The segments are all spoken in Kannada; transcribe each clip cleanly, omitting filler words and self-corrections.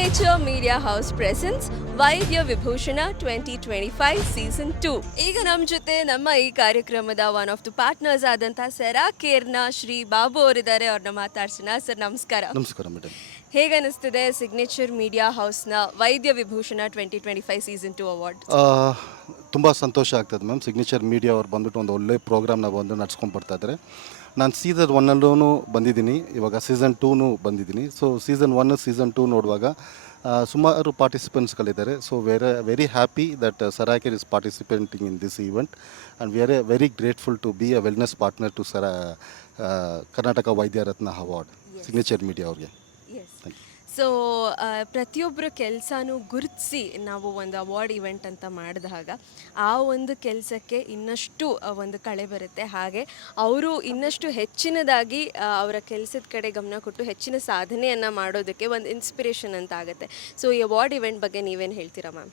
ಸಿಗ್ನೇಚರ್ ಮೀಡಿಯಾ ಹೌಸ್ ಪ್ರೆಸೆನ್ಸ್ ವೈದ್ಯ ವಿಭೂಷಣ 2025 ಸೀಸನ್ 2. ಈಗ ನಮ್ಮ ಜೊತೆ ನಮ್ಮ ಈ ಕಾರ್ಯಕ್ರಮದ ಒನ್ ಆಫ್ ದ ಪಾರ್ಟ್ನರ್ಸ್ ಆದಂತಹ ಸೆರಾ ಕೇರ್ನ ಶ್ರೀ ಬಾಬು ಅವರಿದ್ದಾರೆ. ಅವ್ರನ್ನ ಮಾತಾಡ್ಸೋಣ. ಸರ್ ನಮಸ್ಕಾರ. ನಮಸ್ಕಾರ ಮೇಡಮ್. ಹೇಗೆ ಅನಿಸ್ತಿದೆ ಸಿಗ್ನೇಚರ್ ಮೀಡಿಯಾ ಹೌಸ್ನ ವೈದ್ಯ ವಿಭೂಷಣ 2025 ಸೀಸನ್ 2 ಅವಾರ್ಡ್? ತುಂಬ ಸಂತೋಷ ಆಗ್ತದೆ ಮ್ಯಾಮ್. ಸಿಗ್ನೇಚರ್ ಮೀಡಿಯಾ ಅವ್ರು ಬಂದುಬಿಟ್ಟು ಒಂದು ಒಳ್ಳೆ ಪ್ರೋಗ್ರಾಮ್ನ ಬಂದು ನಡ್ಸ್ಕೊಂಡು ಬರ್ತಾ ಇದ್ದಾರೆ. ನಾನು ಸೀಸನ್ 1 ಬಂದಿದ್ದೀನಿ, ಇವಾಗ ಸೀಸನ್ 2 ಬಂದಿದ್ದೀನಿ. ಸೊ ಸೀಸನ್ 1 ಸೀಸನ್ 2 ನೋಡುವಾಗ ಸುಮಾರು ಪಾರ್ಟಿಸಿಪೆಂಟ್ಸ್ಗಳಿದ್ದಾರೆ. So very happy that Seracare is participating in this event and we are very grateful to be a wellness partner to Karnataka Vaidya Ratna award signature media ಅವ್ರಿಗೆ. ಸೊ ಪ್ರತಿಯೊಬ್ಬರ ಕೆಲಸನೂ ಗುರುತಿಸಿ ನಾವು ಒಂದು ಅವಾರ್ಡ್ ಇವೆಂಟ್ ಅಂತ ಮಾಡಿದಾಗ ಆ ಒಂದು ಕೆಲಸಕ್ಕೆ ಇನ್ನಷ್ಟು ಒಂದು ಕಳೆ ಬರುತ್ತೆ. ಹಾಗೆ ಅವರು ಇನ್ನಷ್ಟು ಹೆಚ್ಚಿನದಾಗಿ ಅವರ ಕೆಲಸದ ಕಡೆ ಗಮನ ಕೊಟ್ಟು ಹೆಚ್ಚಿನ ಸಾಧನೆಯನ್ನು ಮಾಡೋದಕ್ಕೆ ಒಂದು ಇನ್ಸ್ಪಿರೇಷನ್ ಅಂತ ಆಗುತ್ತೆ. ಸೊ ಈ ಅವಾರ್ಡ್ ಇವೆಂಟ್ ಬಗ್ಗೆ ನೀವೇನು ಹೇಳ್ತೀರಾ ಮ್ಯಾಮ್?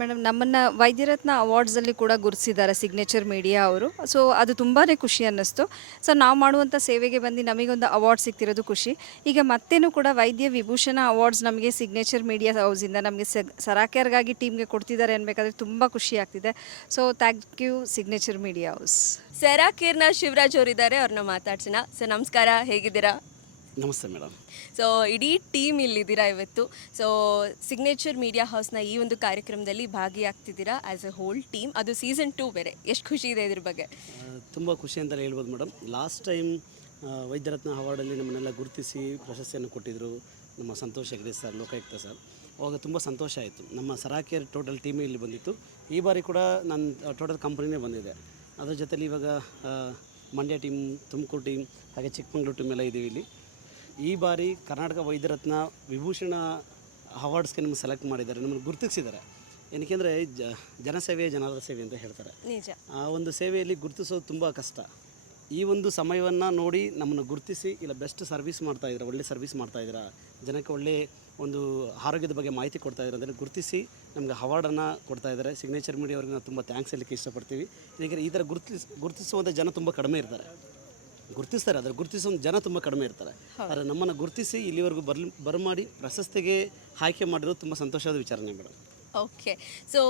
ಮೇಡಮ್, ನಮ್ಮನ್ನು ವೈದ್ಯರತ್ನ ಅವಾರ್ಡ್ಸಲ್ಲಿ ಕೂಡ ಗುರುತಿಸಿದ್ದಾರೆ ಸಿಗ್ನೇಚರ್ ಮೀಡಿಯಾ ಅವರು. ಸೊ ಅದು ತುಂಬಾ ಖುಷಿ ಅನ್ನಿಸ್ತು. ಸೊ ನಾವು ಮಾಡುವಂಥ ಸೇವೆಗೆ ಬಂದು ನಮಗೊಂದು ಅವಾರ್ಡ್ ಸಿಗ್ತಿರೋದು ಖುಷಿ. ಈಗ ಮತ್ತೇನು ಕೂಡ ವೈದ್ಯ ವಿಭೂಷಣ ಅವಾರ್ಡ್ಸ್ ನಮಗೆ ಸಿಗ್ನೇಚರ್ ಮೀಡಿಯಾ ಹೌಸಿಂದ ನಮಗೆ ಸರಾಕೇರ್ಗಾಗಿ ಟೀಮ್ಗೆ ಕೊಡ್ತಿದ್ದಾರೆ ಅನ್ಬೇಕಾದ್ರೆ ತುಂಬ ಖುಷಿ ಆಗ್ತಿದೆ. So thank you signature media house. ಸೆರಾಕೇರ್ನ ಶಿವರಾಜ್ ಅವರಿದ್ದಾರೆ, ಅವ್ರನ್ನ ಮಾತಾಡ್ಸೋಣ. ಸರ್ ನಮಸ್ಕಾರ, ಹೇಗಿದ್ದೀರಾ? ನಮಸ್ತೆ ಮೇಡಮ್. ಸೊ ಇಡೀ ಟೀಮ್ ಇಲ್ಲಿದ್ದೀರಾ ಇವತ್ತು. ಸೊ ಸಿಗ್ನೇಚರ್ ಮೀಡಿಯಾ ಹೌಸ್ನ ಈ ಒಂದು ಕಾರ್ಯಕ್ರಮದಲ್ಲಿ ಭಾಗಿಯಾಗ್ತಿದ್ದೀರಾ ಆ್ಯಸ್ ಎ ಹೋಲ್ ಟೀಮ್, ಅದು ಸೀಸನ್ 2 ಬೇರೆ. ಎಷ್ಟು ಖುಷಿ ಇದೆ ಇದ್ರ ಬಗ್ಗೆ? ತುಂಬ ಖುಷಿ ಅಂತಲೇ ಹೇಳ್ಬೋದು ಮೇಡಮ್. ಲಾಸ್ಟ್ ಟೈಮ್ ವೈದ್ಯರತ್ನ ಅವಾರ್ಡಲ್ಲಿ ನಮ್ಮನ್ನೆಲ್ಲ ಗುರುತಿಸಿ ಪ್ರಶಸ್ತಿಯನ್ನು ಕೊಟ್ಟಿದ್ದರು ನಮ್ಮ ಸಂತೋಷ್ ಹೆಗ್ಡೆ ಸರ್, ಲೋಕಾಯುಕ್ತ ಸರ್. ಅವಾಗ ತುಂಬ ಸಂತೋಷ ಆಯಿತು. ನಮ್ಮ ಸರಾಕೇರ್ ಟೋಟಲ್ ಟೀಮೇ ಇಲ್ಲಿ ಬಂದಿತ್ತು. ಈ ಬಾರಿ ಕೂಡ ನನ್ನ ಟೋಟಲ್ ಕಂಪ್ನಿನೇ ಬಂದಿದೆ. ಅದ್ರ ಜೊತೆಲಿ ಇವಾಗ ಮಂಡ್ಯ ಟೀಮ್, ತುಮಕೂರು ಟೀಮ್, ಹಾಗೆ ಚಿಕ್ಕಮಂಗ್ಳೂರು ಟೀಮ್ ಎಲ್ಲ ಇದ್ದೀವಿ ಇಲ್ಲಿ. ಈ ಬಾರಿ ಕರ್ನಾಟಕ ವೈದ್ಯರತ್ನ ವಿಭೂಷಣ ಅವಾರ್ಡ್ಸ್ಗೆ ನಮ್ಮನ್ನು ಸೆಲೆಕ್ಟ್ ಮಾಡಿದ್ದಾರೆ, ನಮ್ಮನ್ನು ಗುರುತಿಸಿದ್ದಾರೆ. ಏನಕ್ಕೆಂದರೆ ಜನಸೇವೆಯೇ ಜನರ ಸೇವೆ ಅಂತ ಹೇಳ್ತಾರೆ. ನಿಜ. ಆ ಒಂದು ಸೇವೆಯಲ್ಲಿ ಗುರುತಿಸೋದು ತುಂಬ ಕಷ್ಟ. ಈ ಒಂದು ಸಮಯವನ್ನು ನೋಡಿ ನಮ್ಮನ್ನು ಗುರುತಿಸಿ ಇಲ್ಲ ಬೆಸ್ಟ್ ಸರ್ವಿಸ್ ಮಾಡ್ತಾಯಿದ್ದಾರೆ, ಒಳ್ಳೆ ಸರ್ವಿಸ್ ಮಾಡ್ತಾಯಿದ್ದೀರಾ, ಜನಕ್ಕೆ ಒಳ್ಳೆ ಒಂದು ಆರೋಗ್ಯದ ಬಗ್ಗೆ ಮಾಹಿತಿ ಕೊಡ್ತಾಯಿದ್ದಾರೆ ಅಂದರೆ ಗುರುತಿಸಿ ನಮಗೆ ಅವಾರ್ಡನ್ನು ಕೊಡ್ತಾಯಿದ್ದಾರೆ. ಸಿಗ್ನೇಚರ್ ಮೀಡಿಯಾ ಅವ್ರಿಗೆ ನಾವು ತುಂಬ ಥ್ಯಾಂಕ್ಸ್ ಹೇಳಲಿಕ್ಕೆ ಇಷ್ಟಪಡ್ತೀವಿ. ಏಕೆಂದರೆ ಈ ಥರ ಗುರುತಿಸುವಂಥ ಜನ ತುಂಬ ಕಡಿಮೆ ಇರ್ತಾರೆ. ಗುರುತಿಸ್ತಾರೆ, ಆದರೆ ಗುರುತಿಸೋ ಜನ ತುಂಬ ಕಡಿಮೆ ಇರ್ತಾರೆ. ಆದರೆ ನಮ್ಮನ್ನು ಗುರುತಿಸಿ ಇಲ್ಲಿವರೆಗೂ ಬರಮಾಡಿ ಪ್ರಶಸ್ತಿಗೆ ಆಯ್ಕೆ ಮಾಡಿರೋದು ತುಂಬ ಸಂತೋಷವಾದ ವಿಚಾರನೆ ಮೇಡಮ್. ಓಕೆ. ಸೊ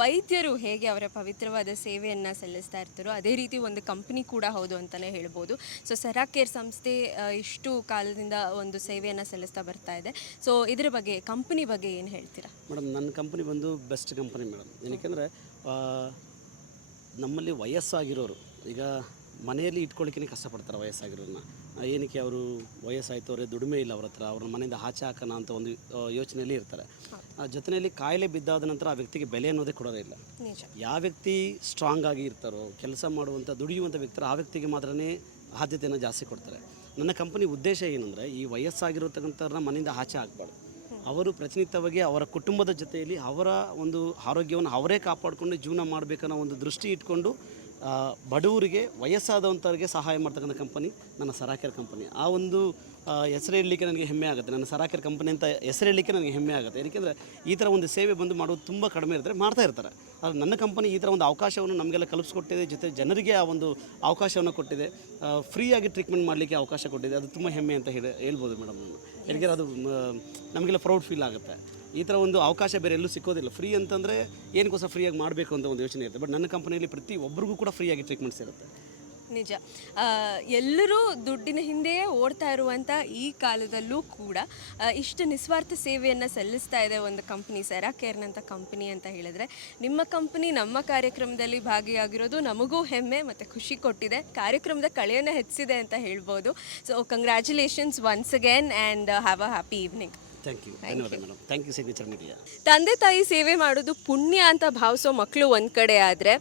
ವೈದ್ಯರು ಹೇಗೆ ಅವರ ಪವಿತ್ರವಾದ ಸೇವೆಯನ್ನು ಸಲ್ಲಿಸ್ತಾ ಇರ್ತಾರೋ ಅದೇ ರೀತಿ ಒಂದು ಕಂಪ್ನಿ ಕೂಡ ಹೌದು ಅಂತಲೇ ಹೇಳ್ಬೋದು. ಸೊ ಸರಾಕೇರ್ ಸಂಸ್ಥೆ ಇಷ್ಟು ಕಾಲದಿಂದ ಒಂದು ಸೇವೆಯನ್ನು ಸಲ್ಲಿಸ್ತಾ ಬರ್ತಾ ಇದೆ. ಸೊ ಇದರ ಬಗ್ಗೆ, ಕಂಪ್ನಿ ಬಗ್ಗೆ ಏನು ಹೇಳ್ತೀರಾ? ಮೇಡಮ್, ನನ್ನ ಕಂಪ್ನಿ ಬಂದು ಬೆಸ್ಟ್ ಕಂಪ್ನಿ ಮೇಡಮ್. ಏನಕ್ಕೆಂದರೆ ನಮ್ಮಲ್ಲಿ ವಯಸ್ಸಾಗಿರೋರು ಈಗ ಮನೆಯಲ್ಲಿ ಇಟ್ಕೊಳ್ಳಿಕ್ಕೆ ಕಷ್ಟಪಡ್ತಾರೆ. ವಯಸ್ಸಾಗಿರೋರನ್ನ ಏನಕ್ಕೆ ಅವರು ವಯಸ್ಸಾಯ್ತು, ಅವರೇ ದುಡಿಮೆ ಇಲ್ಲ ಅವ್ರ ಹತ್ರ, ಅವ್ರ ಮನೆಯಿಂದ ಆಚೆ ಹಾಕೋಣ ಅಂತ ಒಂದು ಯೋಚನೆಯಲ್ಲಿ ಇರ್ತಾರೆ. ಆ ಜೊತೆಯಲ್ಲಿ ಕಾಯಿಲೆ ಬಿದ್ದಾದ ನಂತರ ಆ ವ್ಯಕ್ತಿಗೆ ಬೆಲೆ ಅನ್ನೋದೇ ಕೊಡೋದೇ ಇಲ್ಲ. ಯಾವ ವ್ಯಕ್ತಿ ಸ್ಟ್ರಾಂಗ್ ಆಗಿ ಇರ್ತಾರೋ, ಕೆಲಸ ಮಾಡುವಂಥ ದುಡಿಯುವಂಥ ವ್ಯಕ್ತಿರು, ಆ ವ್ಯಕ್ತಿಗೆ ಮಾತ್ರನೇ ಆದ್ಯತೆಯನ್ನು ಜಾಸ್ತಿ ಕೊಡ್ತಾರೆ. ನನ್ನ ಕಂಪನಿ ಉದ್ದೇಶ ಏನಂದರೆ ಈ ವಯಸ್ಸಾಗಿರತಕ್ಕಂಥವ್ರನ್ನ ಮನೆಯಿಂದ ಆಚೆ ಹಾಕಬಾರ್ದು. ಅವರು ಪ್ರತಿನಿತ್ಯವಾಗಿ ಅವರ ಕುಟುಂಬದ ಜೊತೆಯಲ್ಲಿ ಅವರ ಒಂದು ಆರೋಗ್ಯವನ್ನು ಅವರೇ ಕಾಪಾಡಿಕೊಂಡು ಜೀವನ ಮಾಡಬೇಕನ್ನೋ ಒಂದು ದೃಷ್ಟಿ ಇಟ್ಕೊಂಡು ಬಡವರಿಗೆ, ವಯಸ್ಸಾದಂಥವ್ರಿಗೆ ಸಹಾಯ ಮಾಡ್ತಕ್ಕಂಥ ಕಂಪನಿ ನನ್ನ ಸರಾಕೇರ್ ಕಂಪನಿ. ಆ ಒಂದು ಹೆಸರು ಹೇಳಲಿಕ್ಕೆ ನನಗೆ ಹೆಮ್ಮೆ ಆಗುತ್ತೆ. ನನ್ನ ಸರಾಕೇರ್ ಕಂಪನಿ ಅಂತ ಹೆಸರು ಹೇಳಲಿಕ್ಕೆ ನನಗೆ ಹೆಮ್ಮೆ ಆಗುತ್ತೆ. ಏಕೆಂದರೆ ಈ ಥರ ಒಂದು ಸೇವೆ ಬಂದು ಮಾಡೋದು ತುಂಬ ಕಡಿಮೆ ಇರ್ತಾರೆ, ಮಾಡ್ತಾ ಇರ್ತಾರೆ. ಆದರೆ ನನ್ನ ಕಂಪನಿ ಈ ಥರ ಒಂದು ಅವಕಾಶವನ್ನು ನಮಗೆಲ್ಲ ಕಲ್ಪಿಸ್ಕೊಟ್ಟಿದೆ, ಜೊತೆ ಜನರಿಗೆ ಆ ಒಂದು ಅವಕಾಶವನ್ನು ಕೊಟ್ಟಿದೆ, ಫ್ರೀಯಾಗಿ ಟ್ರೀಟ್ಮೆಂಟ್ ಮಾಡಲಿಕ್ಕೆ ಅವಕಾಶ ಕೊಟ್ಟಿದೆ. ಅದು ತುಂಬ ಹೆಮ್ಮೆ ಅಂತ ಹೇಳ್ಬೋದು ಮೇಡಮ್. ಯಾಕೆಂದರೆ ಅದು ನಮಗೆಲ್ಲ ಪ್ರೌಡ್ ಫೀಲ್ ಆಗುತ್ತೆ. ಈ ಥರ ಒಂದು ಅವಕಾಶ ಬೇರೆ ಎಲ್ಲೂ ಸಿಕ್ಕೋದಿಲ್ಲ. ಫ್ರೀ ಅಂತಂದರೆ ಏನಕ್ಕೋಸ್ಕರ ಫ್ರೀಯಾಗಿ ಮಾಡಬೇಕು ಅಂತ ಒಂದು ಯೋಚನೆ ಇರುತ್ತೆ. ಬಟ್ ನನ್ನ ಕಂಪನಿಯಲ್ಲಿ ಪ್ರತಿ ಒಬ್ಬರಿಗೂ ಕೂಡ ಫ್ರೀಯಾಗಿ ಟ್ರೀಟ್ಮೆಂಟ್ಸ್ ಇರುತ್ತೆ. ನಿಜ. ಎಲ್ಲರೂ ದುಡ್ಡಿನ ಹಿಂದೆಯೇ ಓಡ್ತಾ ಇರುವಂಥ ಈ ಕಾಲದಲ್ಲೂ ಕೂಡ ಇಷ್ಟು ನಿಸ್ವಾರ್ಥ ಸೇವೆಯನ್ನು ಸಲ್ಲಿಸ್ತಾ ಇದೆ ಒಂದು ಕಂಪ್ನಿ, ಸೆರಾಕೇರ್ನಂಥ ಕಂಪನಿ ಅಂತ ಹೇಳಿದ್ರೆ, ನಿಮ್ಮ ಕಂಪನಿ ನಮ್ಮ ಕಾರ್ಯಕ್ರಮದಲ್ಲಿ ಭಾಗಿಯಾಗಿರೋದು ನಮಗೂ ಹೆಮ್ಮೆ ಮತ್ತು ಖುಷಿ ಕೊಟ್ಟಿದೆ. ಕಾರ್ಯಕ್ರಮದ ಕಳೆಯನ್ನು ಹೆಚ್ಚಿದೆ ಅಂತ ಹೇಳ್ಬೋದು. So congratulations once again and have a happy evening. Thank you. ಧನ್ಯವಾದ madam. Thank you signature media. ತಂದೆ ತಾಯಿ ಸೇವೆ ಮಾಡೋದು ಪುಣ್ಯ ಅಂತ ಭಾವಿಸೋ ಮಕ್ಕಳು ಒಂದು ಕಡೆ ಆದರೆ,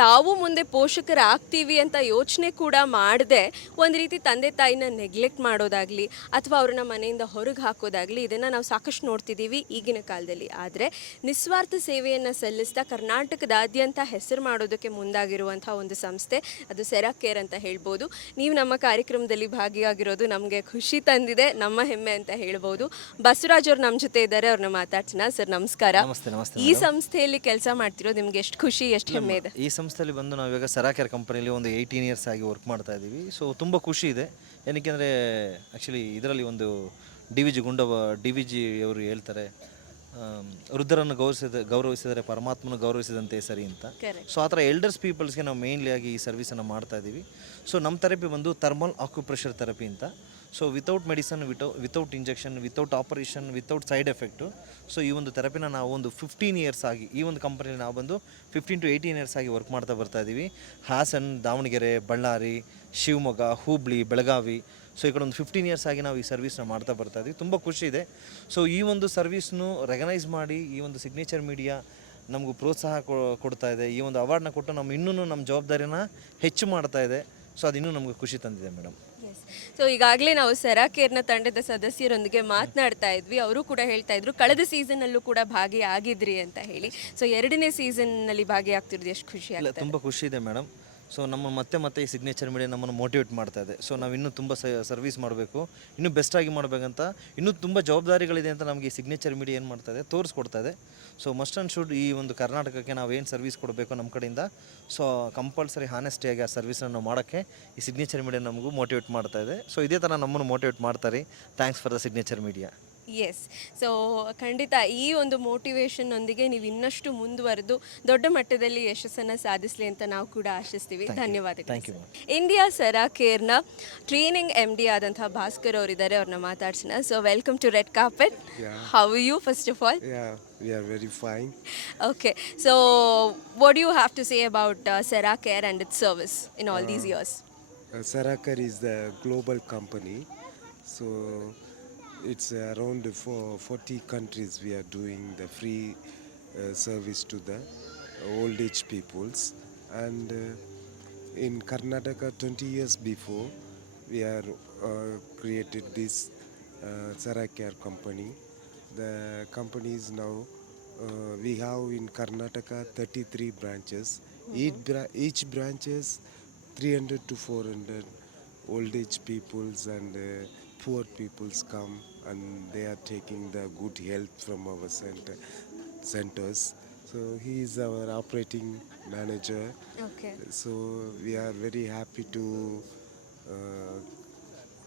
ತಾವು ಮುಂದೆ ಪೋಷಕರಾಗ್ತೀವಿ ಅಂತ ಯೋಚನೆ ಕೂಡ ಮಾಡದೆ ಒಂದು ರೀತಿ ತಂದೆ ತಾಯಿನ ನೆಗ್ಲೆಕ್ಟ್ ಮಾಡೋದಾಗಲಿ ಅಥವಾ ಅವ್ರನ್ನ ಮನೆಯಿಂದ ಹೊರಗೆ ಹಾಕೋದಾಗಲಿ, ಇದನ್ನು ನಾವು ಸಾಕಷ್ಟು ನೋಡ್ತಿದ್ದೀವಿ ಈಗಿನ ಕಾಲದಲ್ಲಿ. ಆದರೆ ನಿಸ್ವಾರ್ಥ ಸೇವೆಯನ್ನು ಸಲ್ಲಿಸ್ತಾ ಕರ್ನಾಟಕದಾದ್ಯಂತ ಹೆಸರು ಮಾಡೋದಕ್ಕೆ ಮುಂದಾಗಿರುವಂಥ ಒಂದು ಸಂಸ್ಥೆ ಅದು ಸೆರಾಕೇರ್ ಅಂತ ಹೇಳ್ಬೋದು. ನೀವು ನಮ್ಮ ಕಾರ್ಯಕ್ರಮದಲ್ಲಿ ಭಾಗಿಯಾಗಿರೋದು ನಮಗೆ ಖುಷಿ ತಂದಿದೆ, ನಮ್ಮ ಹೆಮ್ಮೆ ಅಂತ ಹೇಳ್ಬೋದು. ಬಸವರಾಜ್ ಅವ್ರು ನಮ್ಮ ಜೊತೆ ಇದ್ದಾರೆ, ಅವ್ರನ್ನ ಮಾತಾಡ್ಸೋಣ. ಸರ್ ನಮಸ್ಕಾರ. ನಮಸ್ತೆ. ಈ ಸಂಸ್ಥೆಯಲ್ಲಿ ಕೆಲಸ ಮಾಡ್ತಿರೋದು ನಿಮ್ಗೆ ಎಷ್ಟು ಖುಷಿ, ಎಷ್ಟು ಹೆಮ್ಮೆ ಇದೆ? ಈ ಸಂಸ್ಥೆಯಲ್ಲಿ ಬಂದು ನಾವು ಇವಾಗ ಸರಾಕೇರ್ ಕಂಪನಿಯಲ್ಲಿ ಒಂದು 18 ಇಯರ್ಸ್ ಆಗಿ ವರ್ಕ್ ಮಾಡ್ತಾ ಇದ್ದೀವಿ. ಸೊ ತುಂಬ ಖುಷಿ ಇದೆ. ಏನಕ್ಕೆಂದರೆ ಆ್ಯಕ್ಚುಲಿ ಇದರಲ್ಲಿ ಒಂದು ಡಿ ವಿ ಜಿ ಅವರು ಹೇಳ್ತಾರೆ, ವೃದ್ಧರನ್ನು ಗೌರವಿಸಿದರೆ ಪರಮಾತ್ಮನ ಗೌರವಿಸಿದಂತೆ ಸರಿ ಅಂತ. Correct. ಸೊ ಆ ಥರ ಎಲ್ಡರ್ಸ್ ಪೀಪಲ್ಸ್ಗೆ ನಾವು ಮೇನ್ಲಿ ಆಗಿ ಈ ಸರ್ವಿಸನ್ನು ಮಾಡ್ತಾ ಇದ್ದೀವಿ. ಸೊ ನಮ್ಮ ಥೆರಪಿ ಬಂದು ಥರ್ಮಲ್ ಆಕ್ಯುಪ್ರೆಷರ್ ಥೆರಪಿ ಅಂತ. So without medicine, without injection, without operation, without side effect. So ಈ ಒಂದು ಥೆರಪಿನ ನಾವು ಒಂದು 15 ಇಯರ್ಸ್ ಆಗಿ ಈ ಒಂದು ಕಂಪನಿಲಿ ನಾವು ಬಂದು 15 to 18 ಇಯರ್ಸ್ ಆಗಿ ವರ್ಕ್ ಮಾಡ್ತಾ ಬರ್ತಾ ಇದ್ದೀವಿ. ಹಾಸನ್, ದಾವಣಗೆರೆ, ಬಳ್ಳಾರಿ, ಶಿವಮೊಗ್ಗ, ಹುಬ್ಳಿ, ಬೆಳಗಾವಿ. ಸೊ ಈ ಕಡೆ ಒಂದು 15 ಇಯರ್ಸ್ ಆಗಿ ನಾವು ಈ ಸರ್ವಿಸ್ನ ಮಾಡ್ತಾ ಬರ್ತಾ ಇದ್ದೀವಿ. ತುಂಬ ಖುಷಿ ಇದೆ. ಸೊ ಈ ಒಂದು ಸರ್ವಿಸ್ನು ರೆಕಗ್ನೈಸ್ ಮಾಡಿ ಈ ಒಂದು ಸಿಗ್ನೇಚರ್ ಮೀಡಿಯಾ ನಮಗೂ ಪ್ರೋತ್ಸಾಹ ಕೊಡ್ತಾ ಇದೆ. ಈ ಒಂದು ಅವಾರ್ಡ್ನ ಕೊಟ್ಟು ಇನ್ನೂ ನಮ್ಮ ಜವಾಬ್ದಾರಿನ ಹೆಚ್ಚು ಮಾಡ್ತಾ ಇದೆ. ಸೊ ಅದು ಇನ್ನೂ ನಮಗೆ ಖುಷಿ ತಂದಿದೆ ಮೇಡಮ್. ಸೊ ಈಗಾಗಲೇ ನಾವು ಸೆರಾಕೇರ್ನ ತಂಡದ ಸದಸ್ಯರೊಂದಿಗೆ ಮಾತನಾಡ್ತಾ ಇದ್ವಿ. ಅವರು ಕೂಡ ಹೇಳ್ತಾ ಇದ್ರು ಕಳೆದ ಸೀಸನ್ನಲ್ಲೂ ಕೂಡ ಭಾಗಿಯಾಗಿದ್ರಿ ಅಂತ ಹೇಳಿ. ಸೊ 2ನೇ ಸೀಸನ್ನಲ್ಲಿ ಭಾಗಿಯಾಗ್ತಿರೋದು ಎಷ್ಟು ಖುಷಿ ಇಲ್ಲ, ಆಗ್ತದೆ? ತುಂಬ ಖುಷಿ ಇದೆ ಮೇಡಮ್. ಸೊ ನಮ್ಮ ಮತ್ತೆ ಈ ಸಿಗ್ನೇಚರ್ ಮೀಡಿಯಾ ನಮ್ಮನ್ನು ಮೋಟಿವೇಟ್ ಮಾಡ್ತಾ ಇದೆ. ಸೊ ನಾವು ಇನ್ನೂ ತುಂಬ ಸರ್ವಿಸ್ ಮಾಡಬೇಕು, ಇನ್ನೂ ಬೆಸ್ಟಾಗಿ ಮಾಡಬೇಕಂತ, ಇನ್ನೂ ತುಂಬ ಜವಾಬ್ದಾರಿಗಳಿದೆ ಅಂತ ನಮಗೆ ಈ ಸಿಗ್ನೇಚರ್ ಮೀಡಿಯಾ ಏನು ಮಾಡ್ತಾ ಇದೆ ತೋರಿಸ್ಕೊಡ್ತಾ ಇದೆ. ಸೊ ಮಸ್ಟ್ ಆ್ಯಂಡ್ ಶುಡ್ ಈ ಒಂದು ಕರ್ನಾಟಕಕ್ಕೆ ನಾವು ಏನು ಸರ್ವಿಸ್ ಕೊಡಬೇಕು ನಮ್ಮ ಕಡೆಯಿಂದ, ಸೊ ಕಂಪಲ್ಸರಿ ಹಾನೆಸ್ಟಿಯಾಗಿ ಆ ಸರ್ವಿಸನ್ನು ನಾವು ಮಾಡೋಕ್ಕೆ ಈ ಸಿಗ್ನೇಚರ್ ಮೀಡಿಯಾ ನಮಗೂ ಮೋಟಿವೇಟ್ ಮಾಡ್ತಾ ಇದೆ. ಸೊ ಇದೇ ಥರ ನಮ್ಮನ್ನು ಮೋಟಿವೇಟ್ ಮಾಡ್ತಾರೆ. Thanks for the signature media. Yes. So ಖಂಡಿತ ಈ ಒಂದು ಮೋಟಿವೇಶನ್ನೊಂದಿಗೆ ನೀವು ಇನ್ನಷ್ಟು ಮುಂದುವರೆದು ದೊಡ್ಡ ಮಟ್ಟದಲ್ಲಿ ಯಶಸ್ಸನ್ನು ಸಾಧಿಸಲಿ ಅಂತ ನಾವು ಕೂಡ ಆಶಿಸ್ತೀವಿ. ಧನ್ಯವಾದಗಳು. Thank you. ಇಂಡಿಯಾ ಸೆರಾಕೇರ್ನ ಟ್ರೈನಿಂಗ್ MD ಆದಂತಹ ಭಾಸ್ಕರ್ ಅವರಿದ್ದಾರೆ, ಅವ್ರನ್ನ ಮಾತಾಡ್ಸೋಣ. So welcome to red carpet. How you first of all? Yeah, we are very fine. Okay, so what do you have to say about Seracare and its service in all these years? Sarakar is the global company, so it's around 40 countries we are doing the free service to the old age peoples. And in Karnataka 20 years before, we are created this Sarakar company. The company is now, we have in Karnataka 33 branches. Each branches 300 to 400 old age peoples and poor peoples come, and they are taking the good health from our centers. So he is our operating manager. Okay. So we are very happy to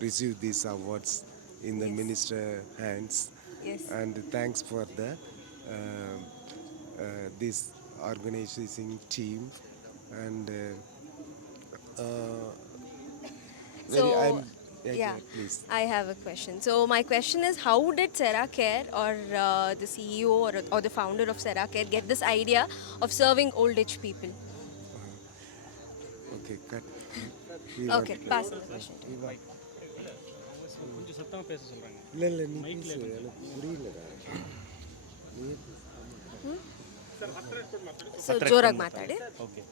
receive these awards in the minister hands. Yes. And thanks for the this organizing team. And So, yeah, please. I have a question. So my question is, how did Seracare or the CEO or the founder of Seracare get this idea of serving old age people? Okay, cut. Okay, pass on the question. இல்ல நீ பேசு, எனக்கு புரியலடா. So ಜೋರಾಗಿ ಮಾತಾಡಿ. ಓಕೆ.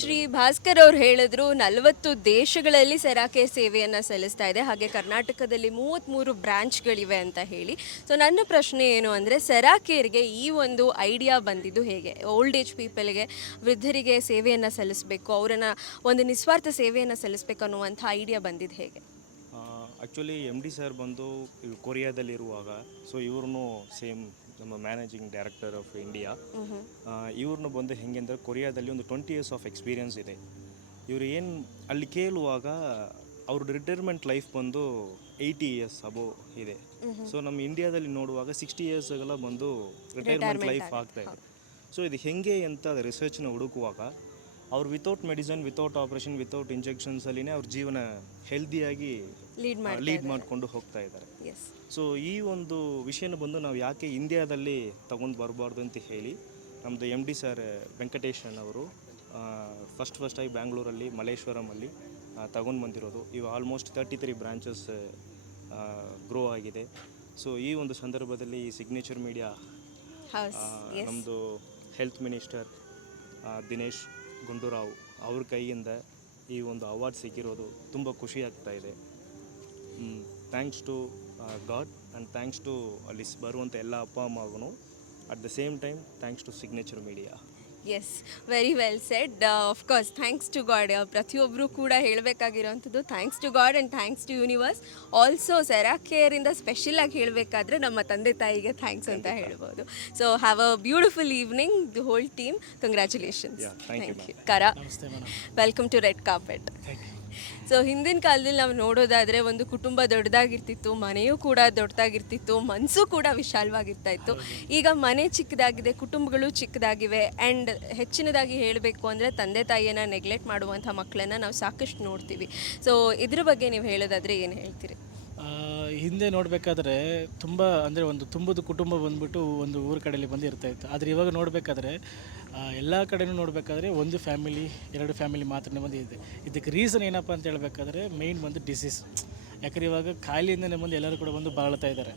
ಶ್ರೀ ಭಾಸ್ಕರ್ ಅವರು ಹೇಳಿದ್ರು 40 ದೇಶಗಳಲ್ಲಿ ಸೆರಾಕೇರ್ ಸೇವೆಯನ್ನು ಸಲ್ಲಿಸ್ತಾ ಇದೆ, ಹಾಗೆ ಕರ್ನಾಟಕದಲ್ಲಿ 33 ಬ್ರಾಂಚ್ಗಳಿವೆ ಅಂತ ಹೇಳಿ. ಸೊ ನನ್ನ ಪ್ರಶ್ನೆ ಏನು ಅಂದರೆ, ಸೆರಾಕೇರ್ಗೆ ಈ ಒಂದು ಐಡಿಯಾ ಬಂದಿದ್ದು ಹೇಗೆ? ಓಲ್ಡ್ ಏಜ್ ಪೀಪಲ್ಗೆ, ವೃದ್ಧರಿಗೆ ಸೇವೆಯನ್ನು ಸಲ್ಲಿಸಬೇಕು, ಅವರನ್ನು ಒಂದು ನಿಸ್ವಾರ್ಥ ಸೇವೆಯನ್ನು ಸಲ್ಲಿಸಬೇಕು ಅನ್ನುವಂಥ ಐಡಿಯಾ ಬಂದಿದ್ದು ಹೇಗೆ? ಆ್ಯಕ್ಚುಲಿ MD ಸರ್ ಬಂದು ಕೊರಿಯಾದಲ್ಲಿರುವಾಗ, ಸೊ ಇವ್ರೂ ಸೇಮ್ ನಮ್ಮ ಮ್ಯಾನೇಜಿಂಗ್ ಡೈರೆಕ್ಟರ್ ಆಫ್ ಇಂಡಿಯಾ. ಇವ್ರನ್ನ ಬಂದು ಹೆಂಗೆ ಅಂದರೆ, ಕೊರಿಯಾದಲ್ಲಿ ಒಂದು 20 years ಆಫ್ ಎಕ್ಸ್ಪೀರಿಯನ್ಸ್ ಇದೆ. ಇವರು ಏನು ಅಲ್ಲಿ ಕೇಳುವಾಗ ಅವ್ರ ರಿಟೈರ್ಮೆಂಟ್ ಲೈಫ್ ಬಂದು 80 years ಅಬೋ ಇದೆ. ಸೊ ನಮ್ಮ ಇಂಡಿಯಾದಲ್ಲಿ ನೋಡುವಾಗ 60 yearsಗೆಲ್ಲ ಬಂದು ರಿಟೈರ್ಮೆಂಟ್ ಲೈಫ್ ಆಗ್ತಾ ಇದೆ. ಸೊ ಇದು ಹೆಂಗೆ ಅಂತ ರಿಸರ್ಚ್ನ ಹುಡುಕುವಾಗ ಅವ್ರು without medicine, without operation, without ಇಂಜೆಕ್ಷನ್ಸಲ್ಲಿನೇ ಅವ್ರ ಜೀವನ ಹೆಲ್ದಿಯಾಗಿ ಲೀಡ್ ಮಾಡಿಕೊಂಡು ಹೋಗ್ತಾ ಇದ್ದಾರೆ. ಸೊ ಈ ಒಂದು ವಿಷಯನ ಬಂದು ನಾವು ಯಾಕೆ ಇಂಡಿಯಾದಲ್ಲಿ ತಗೊಂಡು ಬರಬಾರ್ದು ಅಂತ ಹೇಳಿ ನಮ್ಮದು MD ಸರ್ ವೆಂಕಟೇಶನ್ ಅವರು ಫಸ್ಟ್ ಆಗಿ ಬ್ಯಾಂಗ್ಳೂರಲ್ಲಿ, ಮಲ್ಲೇಶ್ವರಮಲ್ಲಿ ತಗೊಂಡು ಬಂದಿರೋದು. ಇವು ಆಲ್ಮೋಸ್ಟ್ 33 ಬ್ರಾಂಚಸ್ ಗ್ರೋ ಆಗಿದೆ. ಸೊ ಈ ಒಂದು ಸಂದರ್ಭದಲ್ಲಿ ಈ ಸಿಗ್ನೇಚರ್ ಮೀಡಿಯಾ ನಮ್ಮದು ಹೆಲ್ತ್ ಮಿನಿಸ್ಟರ್ ದಿನೇಶ್ ಗುಂಡೂರಾವ್ ಅವ್ರ ಕೈಯಿಂದ ಈ ಒಂದು ಅವಾರ್ಡ್ ಸಿಕ್ಕಿರೋದು ತುಂಬ ಖುಷಿ ಆಗ್ತಾ ಇದೆ. Thanks to god and thanks to ಅಲ್ಲಿ ಬರುವಂಥ ಎಲ್ಲ ಅಪ್ಪ ಅಮ್ಮಗೂ. At the same time thanks to signature media. Yes, very well said. Of course thanks to god. ಪ್ರತಿಯೊಬ್ಬರು ಕೂಡ ಹೇಳಬೇಕಾಗಿರೋವಂಥದ್ದು thanks to god and thanks to universe. Also ಸೆರಾ ಕೇರಿಂದ ಸ್ಪೆಷಲಾಗಿ ಹೇಳಬೇಕಾದ್ರೆ ನಮ್ಮ ತಂದೆ ತಾಯಿಗೆ ಥ್ಯಾಂಕ್ಸ್ ಅಂತ ಹೇಳ್ಬೋದು. So have a beautiful evening the whole team. Congratulations. Yeah, thank you, thank you. ಕರ, ನಮಸ್ತೆ madam. Welcome to red carpet. So ಹಿಂದಿನ ಕಾಲದಲ್ಲಿ ನಾವು ನೋಡೋದಾದರೆ ಒಂದು ಕುಟುಂಬ ದೊಡ್ಡದಾಗಿರ್ತಿತ್ತು, ಮನೆಯೂ ಕೂಡ ದೊಡ್ಡದಾಗಿರ್ತಿತ್ತು, ಮನಸ್ಸು ಕೂಡ ವಿಶಾಲವಾಗಿರ್ತಾ ಇತ್ತು. ಈಗ ಮನೆ ಚಿಕ್ಕದಾಗಿದೆ, ಕುಟುಂಬಗಳು ಚಿಕ್ಕದಾಗಿವೆ, ಆ್ಯಂಡ್ ಹೆಚ್ಚಿನದಾಗಿ ಹೇಳಬೇಕು ಅಂದರೆ ತಂದೆ ತಾಯಿಯನ್ನು ನೆಗ್ಲೆಕ್ಟ್ ಮಾಡುವಂಥ ಮಕ್ಕಳನ್ನು ನಾವು ಸಾಕಷ್ಟು ನೋಡ್ತೀವಿ. ಸೊ ಇದ್ರ ಬಗ್ಗೆ ನೀವು ಹೇಳೋದಾದರೆ ಏನು ಹೇಳ್ತೀರಿ? ಹಿಂದೆ ನೋಡಬೇಕಾದ್ರೆ ತುಂಬ ಅಂದರೆ ಒಂದು ತುಂಬದ ಕುಟುಂಬ ಬಂದ್ಬಿಟ್ಟು ಒಂದು ಊರ ಕಡೆಯಲ್ಲಿ ಬಂದು ಇರ್ತಾ ಇತ್ತು. ಆದರೆ ಇವಾಗ ನೋಡಬೇಕಾದ್ರೆ ಎಲ್ಲ ಕಡೆನೂ ನೋಡಬೇಕಾದ್ರೆ ಒಂದು ಫ್ಯಾಮಿಲಿ, ಎರಡು ಫ್ಯಾಮಿಲಿ ಮಾತ್ರ ಬಂದಿದೆ. ಇದಕ್ಕೆ ರೀಸನ್ ಏನಪ್ಪ ಅಂತ ಹೇಳ್ಬೇಕಾದ್ರೆ ಮೇಯ್ನ್ ಬಂದು ಡಿಸೀಸ್. ಯಾಕಂದರೆ ಇವಾಗ ಕಾಯಿಲೆಯಿಂದನೇ ಬಂದು ಎಲ್ಲರೂ ಕೂಡ ಬಂದು ಬಾಳ್ತಾ ಇದ್ದಾರೆ.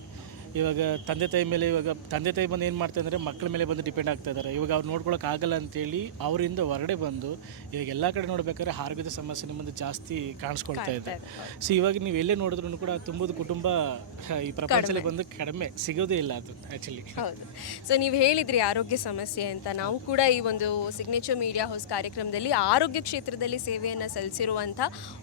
ಇವಾಗ ತಂದೆ ತಾಯಿ ಮೇಲೆ, ಇವಾಗ ತಂದೆ ತಾಯಿ ಬಂದು ಏನು ಮಾಡ್ತಾ ಇದ್ದಾರೆ, ಮಕ್ಕಳ ಮೇಲೆ ಬಂದು ಡಿಪೆಂಡ್ ಆಗ್ತಾ ಇದ್ದಾರೆ. ಇವಾಗ ಅವ್ರು ನೋಡ್ಕೊಳಕ್ಕೆ ಆಗಲ್ಲ ಅಂತೇಳಿ ಅವರಿಂದ ಹೊರಗಡೆ ಬಂದು ಇವಾಗ ಎಲ್ಲ ಕಡೆ ನೋಡ್ಬೇಕಾದ್ರೆ ಆರೋಗ್ಯದ ಸಮಸ್ಯೆ ಬಂದು ಜಾಸ್ತಿ ಕಾಣಿಸ್ಕೊಳ್ತಾ ಇದೆ. ಸೊ ಇವಾಗ ನೀವು ಎಲ್ಲೇ ನೋಡಿದ್ರು ಕೂಡ ತುಂಬದ ಕುಟುಂಬ ಈ ಪ್ರಪಂಚದಲ್ಲಿ ಬಂದು ಕಡಿಮೆ ಸಿಗೋದೇ ಇಲ್ಲ ಅದು ಆ್ಯಕ್ಚುಲಿ. ಹೌದು. ಸೊ ನೀವು ಹೇಳಿದ್ರಿ ಆರೋಗ್ಯ ಸಮಸ್ಯೆ ಅಂತ. ನಾವು ಕೂಡ ಈ ಒಂದು ಸಿಗ್ನೇಚರ್ ಮೀಡಿಯಾ ಹೌಸ್ ಕಾರ್ಯಕ್ರಮದಲ್ಲಿ ಆರೋಗ್ಯ ಕ್ಷೇತ್ರದಲ್ಲಿ ಸೇವೆಯನ್ನು ಸಲ್ಲಿಸಿರುವಂಥ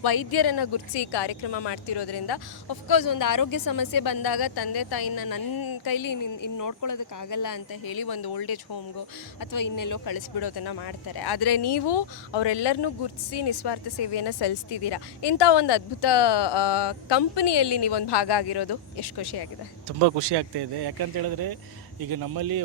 ವೈದ್ಯರನ್ನು ಗುರುತಿಸಿ ಕಾರ್ಯಕ್ರಮ ಮಾಡ್ತಿರೋದ್ರಿಂದ ಅಫ್ಕೋರ್ಸ್ ಒಂದು ಆರೋಗ್ಯ ಸಮಸ್ಯೆ ಬಂದಾಗ ತಂದೆ ತಾಯಿನ ನನ್ನ ಕೈಲಿ ಇನ್ನು ನೋಡ್ಕೊಳ್ಳೋದಕ್ಕಾಗಲ್ಲ ಅಂತ ಹೇಳಿ ಒಂದು ಓಲ್ಡ್ ಏಜ್ ಹೋಮ್ಗೋ ಅಥವಾ ಇನ್ನೆಲ್ಲೋ ಕಳಿಸ್ಬಿಡೋದನ್ನು ಮಾಡ್ತಾರೆ. ಆದರೆ ನೀವು ಅವರೆಲ್ಲರನ್ನೂ ಗುರುತಿಸಿ ನಿಸ್ವಾರ್ಥ ಸೇವೆಯನ್ನು ಸಲ್ಲಿಸ್ತಿದ್ದೀರಾ. ಇಂಥ ಒಂದು ಅದ್ಭುತ ಕಂಪನಿಯಲ್ಲಿ ನೀವೊಂದು ಭಾಗ ಆಗಿರೋದು ಎಷ್ಟು ಖುಷಿಯಾಗಿದೆ? ತುಂಬ ಖುಷಿ ಆಗ್ತಾ ಇದೆ. ಯಾಕಂತ ಹೇಳಿದ್ರೆ ಈಗ ನಮ್ಮಲ್ಲಿ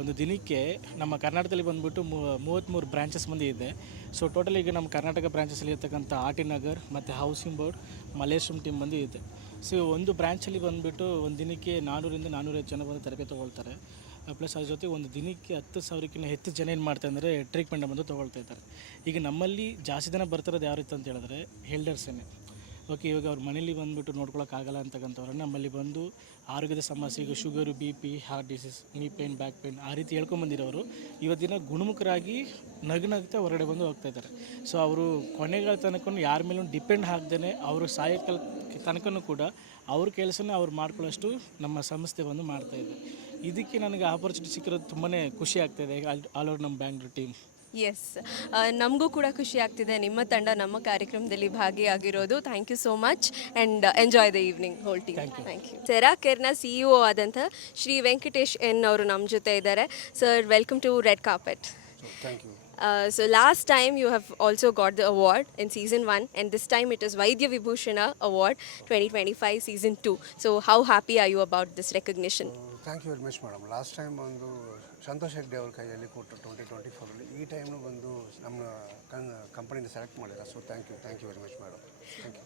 ಒಂದು ದಿನಕ್ಕೆ ನಮ್ಮ ಕರ್ನಾಟಕದಲ್ಲಿ ಬಂದುಬಿಟ್ಟು 33 ಬ್ರಾಂಚಸ್ ಮಂದಿ ಇದೆ. ಸೊ ಟೋಟಲ್ ಈಗ ನಮ್ಮ ಕರ್ನಾಟಕ ಬ್ರಾಂಚಸಲ್ಲಿ ಇರ್ತಕ್ಕಂಥ ಆರ್.ಟಿ. ನಗರ್ ಮತ್ತು ಹೌಸಿಂಗ್ ಬೋರ್ಡ್, ಮಲ್ಲೇಶ್ವರಂ ಟೀಮ್ ಬಂದು ಇದೆ. ಸೊ ಒಂದು ಬ್ರ್ಯಾಂಚಲ್ಲಿ ಬಂದುಬಿಟ್ಟು ಒಂದು ದಿನಕ್ಕೆ 400ರಿಂದ 450 ಜನ ಬಂದು ತರಬೇತಿ ತೊಗೊಳ್ತಾರೆ. ಪ್ಲಸ್ ಅದ್ರ ಜೊತೆ ಒಂದು ದಿನಕ್ಕೆ 10,000ಕ್ಕಿಂತ ಹೆಚ್ಚು ಜನ ಏನು ಮಾಡ್ತಾರೆ ಅಂದರೆ ಟ್ರೀಟ್ಮೆಂಟ್ ಬಂದು ತೊಗೊಳ್ತಾ ಇದ್ದಾರೆ. ಈಗ ನಮ್ಮಲ್ಲಿ ಜಾಸ್ತಿ ಜನ ಬರ್ತಿರೋದು ಯಾವ ರೀತಿ ಅಂತ ಹೇಳಿದ್ರೆ ಹೆಲ್ಡರ್ಸೇನೆ. ಓಕೆ, ಇವಾಗ ಅವ್ರ ಮನೇಲಿ ಬಂದುಬಿಟ್ಟು ನೋಡ್ಕೊಳಕ್ಕಾಗಲ್ಲ ಅಂತಕ್ಕಂಥವ್ರನ್ನ ನಮ್ಮಲ್ಲಿ ಬಂದು ಆರೋಗ್ಯದ ಸಮಸ್ಯೆ, ಈಗ ಶುಗರು, BP, ಹಾರ್ಟ್ ಡಿಸೀಸ್, ನೀ ಪೇನ್, ಬ್ಯಾಕ್ ಪೇನ್ ಆ ರೀತಿ ಹೇಳ್ಕೊಂಬಂದಿರೋರು ಇವತ್ತಿನ ಗುಣಮುಖರಾಗಿ ನಗ್ನಗ್ತಾ ಹೊರಗಡೆ ಬಂದು ಹೋಗ್ತಾಯಿದ್ದಾರೆ. ಸೊ ಅವರು ಕೊನೆಗಳ ತನಕ ಯಾರ ಮೇಲೂ ಡಿಪೆಂಡ್ ಆಗ್ದೇ ಅವರು ಸಾಯಕಲ್ ತನಕನೂ ಕೂಡ ಅವ್ರ ಕೆಲಸನೇ ಅವ್ರು ಮಾಡ್ಕೊಳ್ಳೋಷ್ಟು ನಮ್ಮ ಸಂಸ್ಥೆ ಬಂದು ಮಾಡ್ತಾಯಿದೆ. ಇದಕ್ಕೆ ನನಗೆ ಆಪರ್ಚುನಿಟಿ ಸಿಕ್ಕಿರೋದು ತುಂಬಾ ಖುಷಿ ಆಗ್ತಾಯಿದೆ ಆಲ್ ಓವರ್ ನಮ್ಮ ಬ್ಯಾಂಗ್ಳೂರ್ ಟೀಮ್. ಎಸ್, ನಮಗೂ ಕೂಡ ಖುಷಿ ಆಗ್ತಿದೆ ನಿಮ್ಮ ತಂಡ ನಮ್ಮ ಕಾರ್ಯಕ್ರಮದಲ್ಲಿ ಭಾಗಿಯಾಗಿರೋದು. Thank you so much and enjoy the evening whole team. Thank you. ಸೆರಾ ಕೇರ್ನ CEO ಆದಂಥ ಶ್ರೀ ವೆಂಕಟೇಶ್ ಎನ್ ಅವರು ನಮ್ಮ ಜೊತೆ ಇದ್ದಾರೆ. Sir, welcome to red carpet. Thank you. So last time you have also got the award in season 1 and this time it is Vaidya Vibhushana Award 2025 season 2. So how happy are you about this recognition? Thank you very much madam. Last time ಒಂದು ಸಂತೋಷ್ ಹೆಗ್ಡೆ ಅವ್ರ ಕೈಯಲ್ಲಿ ಕೊಟ್ಟು 2024 ಈ ಟೈಮ್ನು ಬಂದು ನಮ್ಮ ಕಂಪನಿನ ಸೆಲೆಕ್ಟ್ ಮಾಡಿದ್ದಾರೆ. So thank you very much madam. Thank you.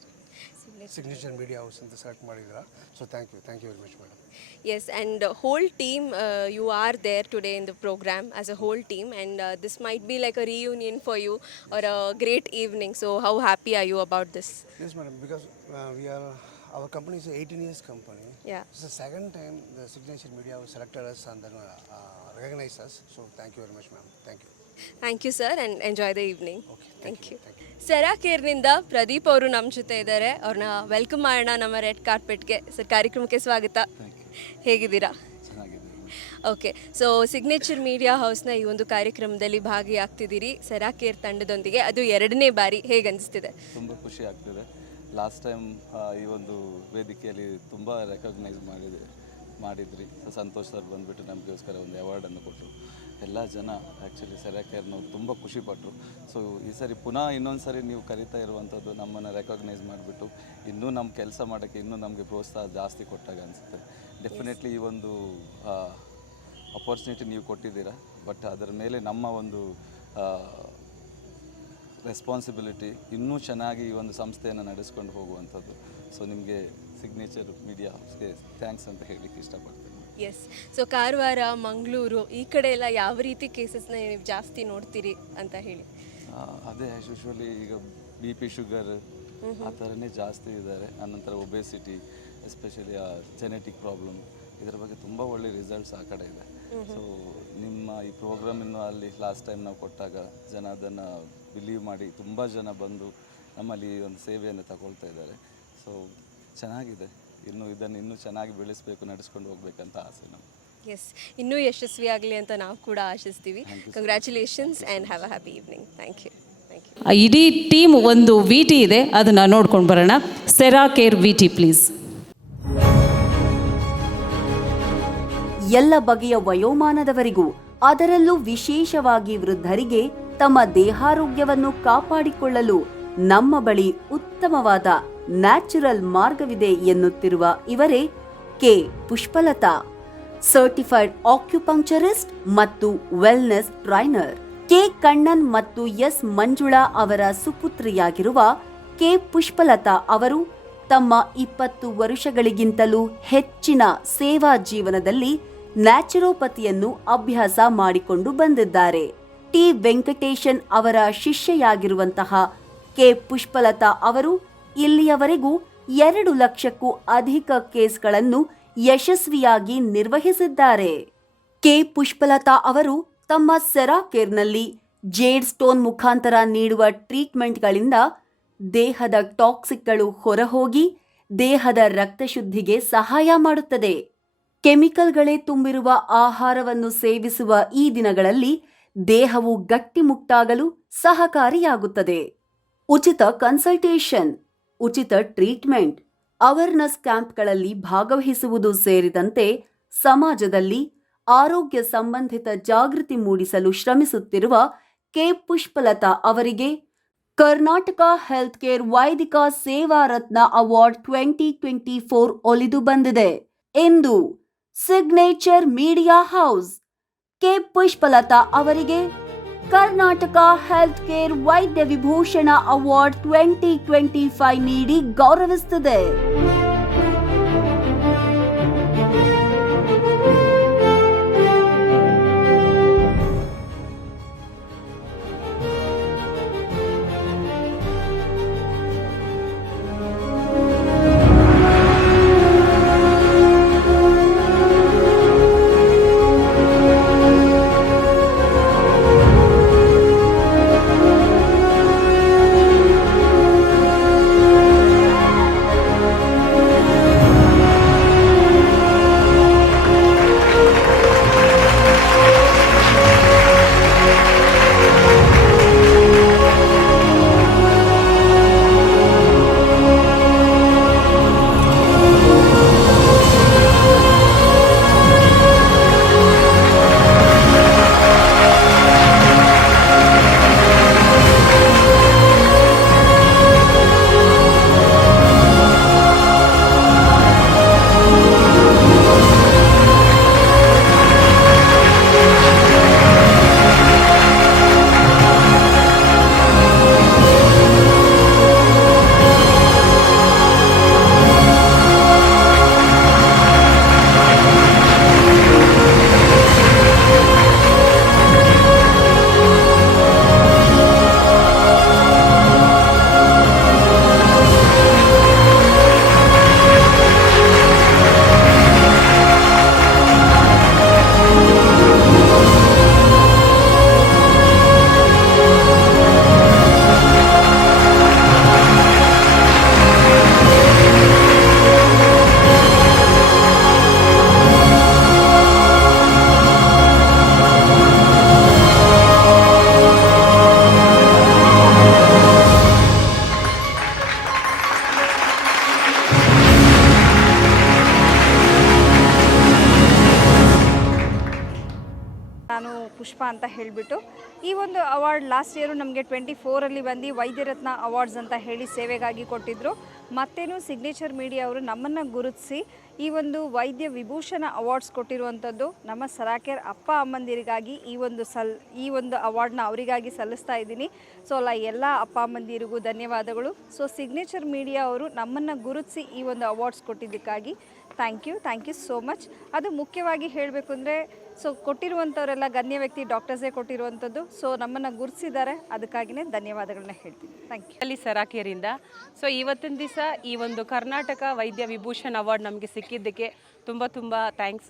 Signature media house ಅಂತ ಸೆಲೆಕ್ಟ್ ಮಾಡಿದ್ದೀರಾ. So thank you very much madam. Yes, and whole team, you are there today in the program as a whole team, and this might be like a reunion for you or a great evening. So how happy are you about this? Yes madam, because our company is an 18 years company. Yeah. It's the second time the Signature Media House selected us and then recognized us. So thank you very much ma'am. Thank you. Thank you sir and enjoy the evening. Okay, Thank you. Thank you. ಸೆರಾ ಕೇರ್ನಿಂದ ಪ್ರದೀಪ್ ಅವರು ನಮ್ಮ ಜೊತೆ ಇದ್ದಾರೆ. ಅವ್ರನ್ನ ವೆಲ್ಕಮ್ ಮಾಡೋಣ ನಮ್ಮ ರೆಡ್ ಕಾರ್ಪೆಟ್ಗೆ. ಸರ್, ಕಾರ್ಯಕ್ರಮಕ್ಕೆ ಸ್ವಾಗತ. ಹೇಗಿದ್ದೀರಾ? ಓಕೆ, ಸೊ ಸಿಗ್ನೇಚರ್ ಮೀಡಿಯಾ ಹೌಸ್ನ ಈ ಒಂದು ಕಾರ್ಯಕ್ರಮದಲ್ಲಿ ಭಾಗಿಯಾಗ್ತಿದ್ದೀರಿ ಸೆರಾ ಕೇರ್ ತಂಡದೊಂದಿಗೆ. ಅದು 2ನೇ ಬಾರಿ. ಹೇಗೆ ಅನಿಸ್ತಿದೆ? ತುಂಬ ಖುಷಿ ಆಗ್ತಿದೆ. ಲಾಸ್ಟ್ ಟೈಮ್ ಈ ಒಂದು ವೇದಿಕೆಯಲ್ಲಿ ತುಂಬ ರೆಕಗ್ನೈಸ್ ಮಾಡಿದ್ರಿ. ಸಂತೋಷ್ ಸರ್ ಬಂದುಬಿಟ್ಟು ನಮಗೋಸ್ಕರ ಒಂದು ಅವಾರ್ಡನ್ನು ಕೊಟ್ಟರು. ಎಲ್ಲ ಜನ ಆ್ಯಕ್ಚುಲಿ ಸೆರಾ ಕೇರ್ನವ್ರು ತುಂಬ ಖುಷಿಪಟ್ಟರು. ಸೊ ಈ ಸರಿ ಪುನಃ ಇನ್ನೊಂದು ಸರಿ ನೀವು ಕರಿತಾ ಇರುವಂಥದ್ದು ನಮ್ಮನ್ನು ರೆಕಗ್ನೈಸ್ ಮಾಡಿಬಿಟ್ಟು ಇನ್ನೂ ನಮ್ಮ ಕೆಲಸ ಮಾಡೋಕ್ಕೆ ಇನ್ನೂ ನಮಗೆ ಪ್ರೋತ್ಸಾಹ ಜಾಸ್ತಿ ಕೊಟ್ಟಾಗ ಅನಿಸುತ್ತೆ. ಡೆಫಿನೆಟ್ಲಿ ಈ ಒಂದು ಅಪರ್ಚುನಿಟಿ ನೀವು ಕೊಟ್ಟಿದ್ದೀರಾ, ಬಟ್ ಅದರ ಮೇಲೆ ನಮ್ಮ ಒಂದು ರೆಸ್ಪಾನ್ಸಿಬಿಲಿಟಿ ಇನ್ನೂ ಚೆನ್ನಾಗಿ ಈ ಒಂದು ಸಂಸ್ಥೆಯನ್ನು ನಡೆಸ್ಕೊಂಡು ಹೋಗುವಂಥದ್ದು. ಸೊ ನಿಮಗೆ ಸಿಗ್ನೇಚರ್ ಮೀಡಿಯಾ ಹೌಸ್ಗೆ ಥ್ಯಾಂಕ್ಸ್ ಅಂತ ಹೇಳಲಿಕ್ಕೆ ಇಷ್ಟಪಡ್ತೀನಿ. ಎಸ್, ಸೊ ಕಾರವಾರ, ಮಂಗಳೂರು ಈ ಕಡೆ ಎಲ್ಲ ಯಾವ ರೀತಿ ಕೇಸಸ್ನ ನೀವು ಜಾಸ್ತಿ ನೋಡ್ತೀರಿ ಅಂತ ಹೇಳಿ? ಅದೇ ಆ್ಯಸ್ ಯೂಶ್ವಲಿ ಈಗ BP, ಶುಗರ್ ಆ ಥರನೇ ಜಾಸ್ತಿ ಇದ್ದಾರೆ. ಆನಂತರ ಒಬೆಸಿಟಿ, ಎಸ್ಪೆಷಲಿ ಜೆನೆಟಿಕ್ ಪ್ರಾಬ್ಲಮ್, ಇದರ ಬಗ್ಗೆ ತುಂಬ ಒಳ್ಳೆ ರಿಸಲ್ಟ್ಸ್ ಆ ಕಡೆ ಇದೆ. ಸೊ ನಿಮ್ಮ ಈ ಪ್ರೋಗ್ರಾಮನ್ನು ಅಲ್ಲಿ ಲಾಸ್ಟ್ ಟೈಮ್ ನಾವು ಕೊಟ್ಟಾಗ ಜನ ಅದನ್ನು ಬಿಲೀವ್ ಮಾಡಿ ತುಂಬ ಜನ ಬಂದು ನಮ್ಮಲ್ಲಿ ಒಂದು ಸೇವೆಯನ್ನು ತಗೊಳ್ತಾ ಇದ್ದಾರೆ. ಸೊ ಚೆನ್ನಾಗಿದೆ. ಇದನ್ನು ಇನ್ನೂ ಚೆನ್ನಾಗಿ ಬೆಳೆಸಬೇಕು, ನಡೆಸ್ಕೊಂಡು ಹೋಗ್ಬೇಕಂತ ಆಸೆ ನಮಗೆ. ಎಸ್, ಇನ್ನೂ ಯಶಸ್ವಿ ಆಗಲಿ ಅಂತ ನಾವು ಕೂಡ ಆಶಿಸ್ತೀವಿ. Congratulations and have a happy evening. Thank you. ಇಡೀ ಟೀಮ್ ಒಂದು ವಿ ಟಿ ಇದೆ, ಅದನ್ನು ನೋಡ್ಕೊಂಡು ಬರೋಣ. Seracare V T please. ಎಲ್ಲ ಬಗೆಯ ವಯೋಮಾನದವರಿಗೂ, ಅದರಲ್ಲೂ ವಿಶೇಷವಾಗಿ ವೃದ್ಧರಿಗೆ ತಮ್ಮ ದೇಹಾರೋಗ್ಯವನ್ನು ಕಾಪಾಡಿಕೊಳ್ಳಲು ನಮ್ಮ ಬಳಿ ಉತ್ತಮವಾದ ನ್ಯಾಚುರಲ್ ಮಾರ್ಗವಿದೆ ಎನ್ನುತ್ತಿರುವ ಇವರೇ ಕೆ ಪುಷ್ಪಲತಾ, ಸರ್ಟಿಫೈಡ್ ಆಕ್ಯುಪಂಕ್ಚರಿಸ್ಟ್ ಮತ್ತು ವೆಲ್ನೆಸ್ ಟ್ರೈನರ್. ಕೆ ಕಣ್ಣನ್ ಮತ್ತು ಎಸ್ ಮಂಜುಳಾ ಅವರ ಸುಪುತ್ರಿಯಾಗಿರುವ ಕೆ ಪುಷ್ಪಲತಾ ಅವರು ತಮ್ಮ 20 ವರ್ಷಗಳಿಗಿಂತಲೂ ಹೆಚ್ಚಿನ ಸೇವಾ ಜೀವನದಲ್ಲಿ ನ್ಯಾಚುರೋಪತಿಯನ್ನು ಅಭ್ಯಾಸ ಮಾಡಿಕೊಂಡು ಬಂದಿದ್ದಾರೆ. ಟಿ ವೆಂಕಟೇಶನ್ ಅವರ ಶಿಷ್ಯೆಯಾಗಿರುವಂತಹ ಕೆ ಪುಷ್ಪಲತಾ ಅವರು ಇಲ್ಲಿಯವರೆಗೂ 2 ಲಕ್ಷಕ್ಕೂ ಅಧಿಕ ಕೇಸ್ಗಳನ್ನು ಯಶಸ್ವಿಯಾಗಿ ನಿರ್ವಹಿಸಿದ್ದಾರೆ. ಕೆ ಪುಷ್ಪಲತಾ ಅವರು ತಮ್ಮ ಸೆರಾ ಕೇರ್ನಲ್ಲಿ ಜೇಡ್ ಸ್ಟೋನ್ ಮುಖಾಂತರ ನೀಡುವ ಟ್ರೀಟ್ಮೆಂಟ್ಗಳಿಂದ ದೇಹದ ಟಾಕ್ಸಿಕ್ಗಳು ಹೊರಹೋಗಿ ದೇಹದ ರಕ್ತಶುದ್ಧಿಗೆ ಸಹಾಯ ಮಾಡುತ್ತದೆ. ಕೆಮಿಕಲ್ಗಳೇ ತುಂಬಿರುವ ಆಹಾರವನ್ನು ಸೇವಿಸುವ ಈ ದಿನಗಳಲ್ಲಿ ದೇಹವು ಗಟ್ಟಿಮುಟ್ಟಾಗಲು ಸಹಕಾರಿಯಾಗುತ್ತದೆ. ಉಚಿತ ಕನ್ಸಲ್ಟೇಷನ್, ಉಚಿತ ಟ್ರೀಟ್ಮೆಂಟ್, ಅವೇರ್ನೆಸ್ ಕ್ಯಾಂಪ್ಗಳಲ್ಲಿ ಭಾಗವಹಿಸುವುದು ಸೇರಿದಂತೆ ಸಮಾಜದಲ್ಲಿ ಆರೋಗ್ಯ ಸಂಬಂಧಿತ ಜಾಗೃತಿ ಮೂಡಿಸಲು ಶ್ರಮಿಸುತ್ತಿರುವ ಕೆ ಪುಷ್ಪಲತಾ ಅವರಿಗೆ ಕರ್ನಾಟಕ ಹೆಲ್ತ್ ಕೇರ್ ವೈದಿಕ ಸೇವಾ ರತ್ನ ಅವಾರ್ಡ್ 2024 ಒಲಿದು ಬಂದಿದೆ ಎಂದು signature media house K Pushpalatha ಅವರಿಗೆ ಕರ್ನಾಟಕ ಹೆಲ್ತ್ ಕೇರ್ ವೈದ್ಯ ವಿಭೂಷಣ ಅವಾರ್ಡ್ 2025 ನೀಡಿ ಗೌರವಿಸುತ್ತದೆ. ಪುಷ್ಪ ಅಂತ ಹೇಳಿಬಿಟ್ಟು ಈ ಒಂದು ಅವಾರ್ಡ್ ಲಾಸ್ಟ್ ಇಯರು ನಮಗೆ 24ಅಲ್ಲಿ ಬಂದು ವೈದ್ಯರತ್ನ ಅವಾರ್ಡ್ಸ್ ಅಂತ ಹೇಳಿ ಸೇವೆಗಾಗಿ ಕೊಟ್ಟಿದ್ದರು. ಮತ್ತೇನು ಸಿಗ್ನೇಚರ್ ಮೀಡಿಯಾ ಅವರು ನಮ್ಮನ್ನು ಗುರುತಿಸಿ ಈ ಒಂದು ವೈದ್ಯ ವಿಭೂಷಣ ಅವಾರ್ಡ್ಸ್ ಕೊಟ್ಟಿರುವಂಥದ್ದು ನಮ್ಮ ಸರಾಕೇರ್ ಅಪ್ಪ ಅಮ್ಮಂದಿರಿಗಾಗಿ ಈ ಒಂದು ಅವಾರ್ಡ್ನ ಅವರಿಗಾಗಿ ಸಲ್ಲಿಸ್ತಾ ಇದ್ದೀನಿ. ಸೊ ಎಲ್ಲ ಅಪ್ಪ ಅಮ್ಮಂದಿರಿಗೂ ಧನ್ಯವಾದಗಳು. ಸೊ ಸಿಗ್ನೇಚರ್ ಮೀಡಿಯಾ ಅವರು ನಮ್ಮನ್ನು ಗುರುತಿಸಿ ಈ ಒಂದು ಅವಾರ್ಡ್ಸ್ ಕೊಟ್ಟಿದ್ದಕ್ಕಾಗಿ ಥ್ಯಾಂಕ್ ಯು ಸೋ ಮಚ್. ಅದು ಮುಖ್ಯವಾಗಿ ಹೇಳಬೇಕು ಅಂದರೆ ಸೊ ಕೊಟ್ಟಿರುವಂಥವರೆಲ್ಲ ಗಣ್ಯ ವ್ಯಕ್ತಿ ಡಾಕ್ಟರ್ಸೇ ಕೊಟ್ಟಿರುವಂಥದ್ದು. ಸೊ ನಮ್ಮನ್ನು ಗುರುತಿಸಿದ್ದಾರೆ, ಅದಕ್ಕಾಗಿಯೇ ಧನ್ಯವಾದಗಳನ್ನ ಹೇಳ್ತೀನಿ. Thank you. ಅಲ್ಲಿ ಸರಾಕೇರಿಂದ ಸೊ ಇವತ್ತಿನ ದಿವಸ ಈ ಒಂದು ಕರ್ನಾಟಕ ವೈದ್ಯ ವಿಭೂಷಣ್ ಅವಾರ್ಡ್ ನಮಗೆ ಸಿಕ್ಕಿದ್ದಕ್ಕೆ ತುಂಬ ಥ್ಯಾಂಕ್ಸ್.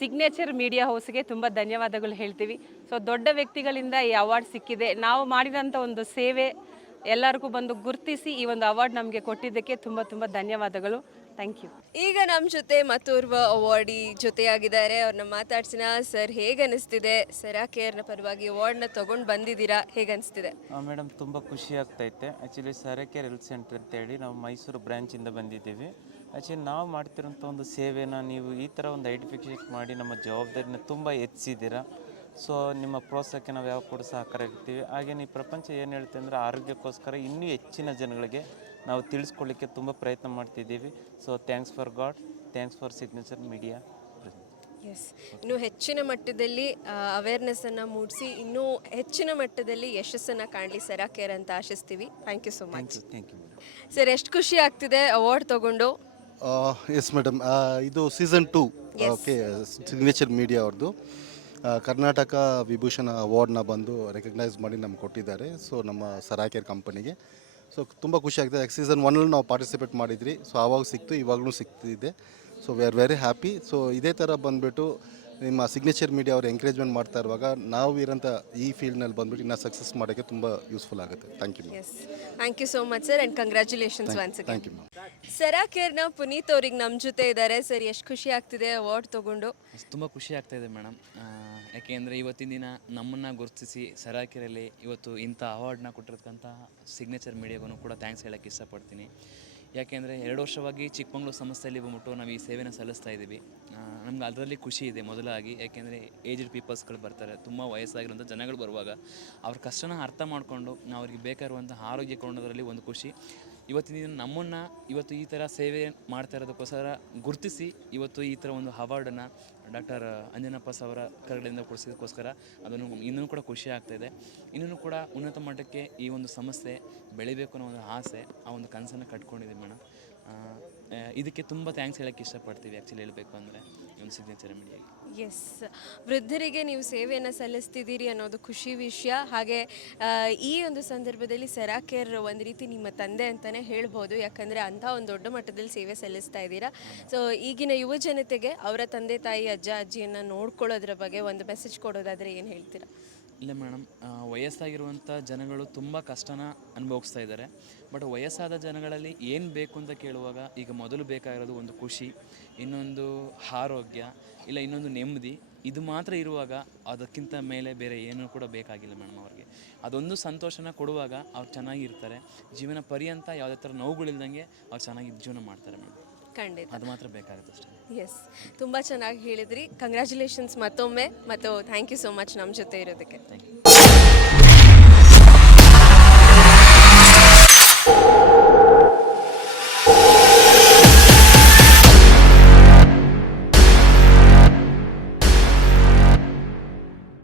ಸಿಗ್ನೇಚರ್ ಮೀಡಿಯಾ ಹೌಸ್ಗೆ ತುಂಬ ಧನ್ಯವಾದಗಳು ಹೇಳ್ತೀವಿ. ಸೊ ದೊಡ್ಡ ವ್ಯಕ್ತಿಗಳಿಂದ ಈ ಅವಾರ್ಡ್ ಸಿಕ್ಕಿದೆ. ನಾವು ಮಾಡಿದಂಥ ಒಂದು ಸೇವೆ ಎಲ್ಲರಿಗೂ ಬಂದು ಗುರುತಿಸಿ ಈ ಒಂದು ಅವಾರ್ಡ್ ನಮಗೆ ಕೊಟ್ಟಿದ್ದಕ್ಕೆ ತುಂಬ ಧನ್ಯವಾದಗಳು. Thank you. ಈಗ ನಮ್ಮ ಜೊತೆ ಮತ್ತೋರ್ವ ಅವಾರ್ಡಿ ಜೊತೆಯಾಗಿದ್ದಾರೆ. ಅವ್ರನ್ನ ಮಾತಾಡ್ಸಿನ. ಸರ್, ಹೇಗೆ ಅನಿಸ್ತಿದೆ? ಸೆರಾ ಕೇರ್ನ ಪರವಾಗಿ ಅವಾರ್ಡ್ನ ತೊಗೊಂಡು ಬಂದಿದ್ದೀರಾ, ಹೇಗೆ ಅನಿಸ್ತಿದೆ? ಮೇಡಮ್ ತುಂಬ ಖುಷಿ ಆಗ್ತೈತೆ. Actually Cera care health centre ಅಂತೇಳಿ ನಾವು ಮೈಸೂರು ಬ್ರ್ಯಾಂಚಿಂದ ಬಂದಿದ್ದೀವಿ. ಆ್ಯಕ್ಚುಲಿ ನಾವು ಮಾಡ್ತಿರೋಂಥ ಒಂದು ಸೇವೆನ ನೀವು ಈ ಥರ ಒಂದು ಐಡೆಂಟಿಫಿಕೇಟ್ ಮಾಡಿ ನಮ್ಮ ಜವಾಬ್ದಾರಿನ ತುಂಬ ಹೆಚ್ಚಿದ್ದೀರಾ. ಸೊ ನಿಮ್ಮ ಪ್ರೋತ್ಸಾಹಕ್ಕೆ ನಾವು ಯಾವ ಕೂಡ ಸಹಕಾರ ಇರ್ತೀವಿ. ಹಾಗೆ ಈ ಪ್ರಪಂಚ ಏನು ಹೇಳ್ತೀವಿ ಅಂದರೆ ಆರೋಗ್ಯಕ್ಕೋಸ್ಕರ ಇನ್ನೂ ಹೆಚ್ಚಿನ ಜನಗಳಿಗೆ ನಾವು ತಿಳಿಸ್ಕೊಳ್ಳಿಕ್ಕೆ ತುಂಬ ಪ್ರಯತ್ನ ಮಾಡ್ತಿದ್ದೀವಿ. So thanks for god, thanks for signature media. Yes, ಇನ್ನೂ ಹೆಚ್ಚಿನ ಮಟ್ಟದಲ್ಲಿ ಅವೇರ್ನೆಸ್ಸನ್ನು ಮೂಡಿಸಿ ಇನ್ನೂ ಹೆಚ್ಚಿನ ಮಟ್ಟದಲ್ಲಿ ಯಶಸ್ಸನ್ನು ಕಾಣಲಿ ಸೆರಾ ಕೇರ್ ಅಂತ ಆಶಿಸ್ತೀವಿ. Thank you so much. Thank you. Sir, ಎಷ್ಟು ಖುಷಿ ಆಗ್ತಿದೆ ಅವಾರ್ಡ್ ತೊಗೊಂಡು? ಎಸ್ ಮೇಡಮ್, ಇದು ಸೀಸನ್ 2 ಓಕೆ ಸಿಗ್ನೇಚರ್ ಮೀಡಿಯಾ ಅವ್ರದ್ದು ಕರ್ನಾಟಕ ವಿಭೂಷಣ ಅವಾರ್ಡ್ನ ಬಂದು ರೆಕಗ್ನೈಸ್ ಮಾಡಿ ನಮ್ಗೆ ಕೊಟ್ಟಿದ್ದಾರೆ. ಸೊ ನಮ್ಮ ಸೆರಾ ಕೇರ್ ಕಂಪನಿಗೆ ಸೊ ತುಂಬ ಖುಷಿ ಆಗ್ತದೆ. ಸೀಸನ್ 1 ನಾವು ಪಾರ್ಟಿಸಿಪೇಟ್ ಮಾಡಿದ್ರಿ. ಸೊ ಆವಾಗ ಸಿಕ್ತು, ಇವಾಗಲೂ ಸಿಗ್ತಿದೆ. So we are very happy. So ಇದೇ ಥರ ಬಂದುಬಿಟ್ಟು ನಿಮ್ಮ ಸಿಗ್ನೇಚರ್ ಮೀಡಿಯಾ ಅವರು ಎಂಕರೇಜ್ಮೆಂಟ್ ಮಾಡ್ತಾ ಇರುವಾಗ ನಾವು ಇರೋಂಥ ಈ ಫೀಲ್ಡ್ನಲ್ಲಿ ಬಂದುಬಿಟ್ಟು ಇನ್ನೂ ಸಕ್ಸಸ್ ಮಾಡೋಕ್ಕೆ ತುಂಬ ಯೂಸ್ಫುಲ್ ಆಗುತ್ತೆ. Thank you ma'am. Yes, thank you so much sir and congratulations once again. Thank you ma'am. ಸೆರಾ ಕೇರ್ನ ಪುನೀತ್ ಅವ್ರಿಗೆ ನಮ್ಮ ಜೊತೆ ಇದ್ದಾರೆ. ಸರ್, ಎಷ್ಟು ಖುಷಿ ಆಗ್ತಿದೆ ಅವಾರ್ಡ್ ತೊಗೊಂಡು? ತುಂಬ ಖುಷಿ ಆಗ್ತಾಯಿದೆ ಮೇಡಮ್. ಯಾಕೆಂದರೆ ಇವತ್ತಿನ ದಿನ ನಮ್ಮನ್ನು ಗುರುತಿಸಿ ಸೆರಾ ಕೇರಲ್ಲಿ ಇವತ್ತು ಇಂಥ ಅವಾರ್ಡ್ನ ಕೊಟ್ಟಿರ್ತಕ್ಕಂಥ ಸಿಗ್ನೇಚರ್ ಮೀಡಿಯಾಗೂ ಕೂಡ ಥ್ಯಾಂಕ್ಸ್ ಹೇಳೋಕ್ಕೆ ಇಷ್ಟಪಡ್ತೀನಿ. ಯಾಕೆಂದರೆ 2 ವರ್ಷವಾಗಿ ಚಿಕ್ಕಮಗಳೂರು ಸಂಸ್ಥೆಯಲ್ಲಿ ಬಂದ್ಬಿಟ್ಟು ನಾವು ಈ ಸೇವೆನ ಸಲ್ಲಿಸ್ತಾ ಇದ್ದೀವಿ. ನಮ್ಗೆ ಅದರಲ್ಲಿ ಖುಷಿ ಇದೆ ಮೊದಲಾಗಿ. ಯಾಕೆಂದರೆ ಏಜ್ಡ್ ಪೀಪಲ್ಸ್ಗಳು ಬರ್ತಾರೆ, ತುಂಬ ವಯಸ್ಸಾಗಿರೋಂಥ ಜನಗಳು ಬರುವಾಗ ಅವ್ರ ಕಷ್ಟನ ಅರ್ಥ ಮಾಡಿಕೊಂಡು ನಾವು ಅವ್ರಿಗೆ ಬೇಕಾಗಿರುವಂಥ ಆರೋಗ್ಯ ಕೊಡೋದ್ರಲ್ಲಿ ಒಂದು ಖುಷಿ. ಇವತ್ತಿನ ದಿನ ನಮ್ಮನ್ನು ಇವತ್ತು ಈ ಥರ ಸೇವೆ ಮಾಡ್ತಾ ಇರೋದಕ್ಕೋಸ್ಕರ ಗುರುತಿಸಿ ಇವತ್ತು ಈ ಥರ ಒಂದು ಅವಾರ್ಡನ್ನು ಡಾಕ್ಟರ್ ಅಂಜನಪ್ಪ ಅವರ ಕಡೆಯಿಂದ ಕೊಡಿಸೋದಕ್ಕೋಸ್ಕರ ಅದನ್ನು ಇನ್ನೂ ಕೂಡ ಖುಷಿ ಆಗ್ತಾಯಿದೆ. ಇನ್ನೂ ಕೂಡ ಉನ್ನತ ಮಟ್ಟಕ್ಕೆ ಈ ಒಂದು ಸಂಸ್ಥೆ ಬೆಳಿಬೇಕು ಅನ್ನೋ ಒಂದು ಆಸೆ, ಆ ಒಂದು ಕನಸನ್ನು ಕಟ್ಕೊಂಡಿದ್ದೀವಿ ಮೇಡಮ್. ಇದಕ್ಕೆ ತುಂಬ ಥ್ಯಾಂಕ್ಸ್ ಹೇಳೋಕ್ಕೆ ಇಷ್ಟಪಡ್ತೀವಿ ಆ್ಯಕ್ಚುಲಿ ಹೇಳಬೇಕು ಅಂದರೆ ಈ ಒಂದು ಸಿಗ್ನೇಚರ್ ಮೀಡಿಯಾಗೆ. ಎಸ್, ವೃದ್ಧರಿಗೆ ನೀವು ಸೇವೆಯನ್ನು ಸಲ್ಲಿಸ್ತಿದ್ದೀರಿ ಅನ್ನೋದು ಖುಷಿ ವಿಷಯ. ಹಾಗೆ ಈ ಒಂದು ಸಂದರ್ಭದಲ್ಲಿ ಸೆರಾ ಕೇರ್ ಒಂದು ರೀತಿ ನಿಮ್ಮ ತಂದೆ ಅಂತಲೇ ಹೇಳ್ಬೋದು. ಯಾಕಂದರೆ ಅಂಥ ಒಂದು ದೊಡ್ಡ ಮಟ್ಟದಲ್ಲಿ ಸೇವೆ ಸಲ್ಲಿಸ್ತಾ ಇದ್ದೀರಾ. ಸೊ ಈಗಿನ ಯುವ ಜನತೆಗೆ ಅವರ ತಂದೆ ತಾಯಿ ಅಜ್ಜ ಅಜ್ಜಿಯನ್ನು ನೋಡ್ಕೊಳ್ಳೋದ್ರ ಬಗ್ಗೆ ಒಂದು ಮೆಸೇಜ್ ಕೊಡೋದಾದರೆ ಏನು ಹೇಳ್ತೀರಾ? ಇಲ್ಲ ಮೇಡಮ್, ವಯಸ್ಸಾಗಿರುವಂಥ ಜನಗಳು ತುಂಬ ಕಷ್ಟನ ಅನುಭವಿಸ್ತಾ ಇದ್ದಾರೆ. ಬಟ್ ವಯಸ್ಸಾದ ಜನಗಳಲ್ಲಿ ಏನು ಬೇಕು ಅಂತ ಕೇಳುವಾಗ ಈಗ ಮೊದಲು ಬೇಕಾಗಿರೋದು ಒಂದು ಖುಷಿ, ಇನ್ನೊಂದು ಆರೋಗ್ಯ, ಇಲ್ಲ ಇನ್ನೊಂದು ನೆಮ್ಮದಿ. ಇದು ಮಾತ್ರ ಇರುವಾಗ ಅದಕ್ಕಿಂತ ಮೇಲೆ ಬೇರೆ ಏನೂ ಕೂಡ ಬೇಕಾಗಿಲ್ಲ ಮೇಡಮ್ ಅವ್ರಿಗೆ. ಅದೊಂದು ಸಂತೋಷನ ಕೊಡುವಾಗ ಅವ್ರು ಚೆನ್ನಾಗಿರ್ತಾರೆ. ಜೀವನ ಪರ್ಯಂತ ಯಾವುದೇ ಥರ ನೋವುಗಳಿಲ್ದಂಗೆ ಅವ್ರು ಚೆನ್ನಾಗಿ ಜೀವನ ಮಾಡ್ತಾರೆ ಮೇಡಮ್. ಖಂಡಿತ, ಅದು ಮಾತ್ರ ಬೇಕಾಗುತ್ತೆ ಅಷ್ಟೇ. ಎಸ್, ತುಂಬ ಚೆನ್ನಾಗಿ ಹೇಳಿದ್ರಿ. ಕಂಗ್ರ್ಯಾಚುಲೇಷನ್ಸ್ ಮತ್ತೊಮ್ಮೆ, ಮತ್ತು ಥ್ಯಾಂಕ್ ಯು ಸೋ ಮಚ್ ನಮ್ಮ ಜೊತೆ ಇರೋದಕ್ಕೆ. Thank you.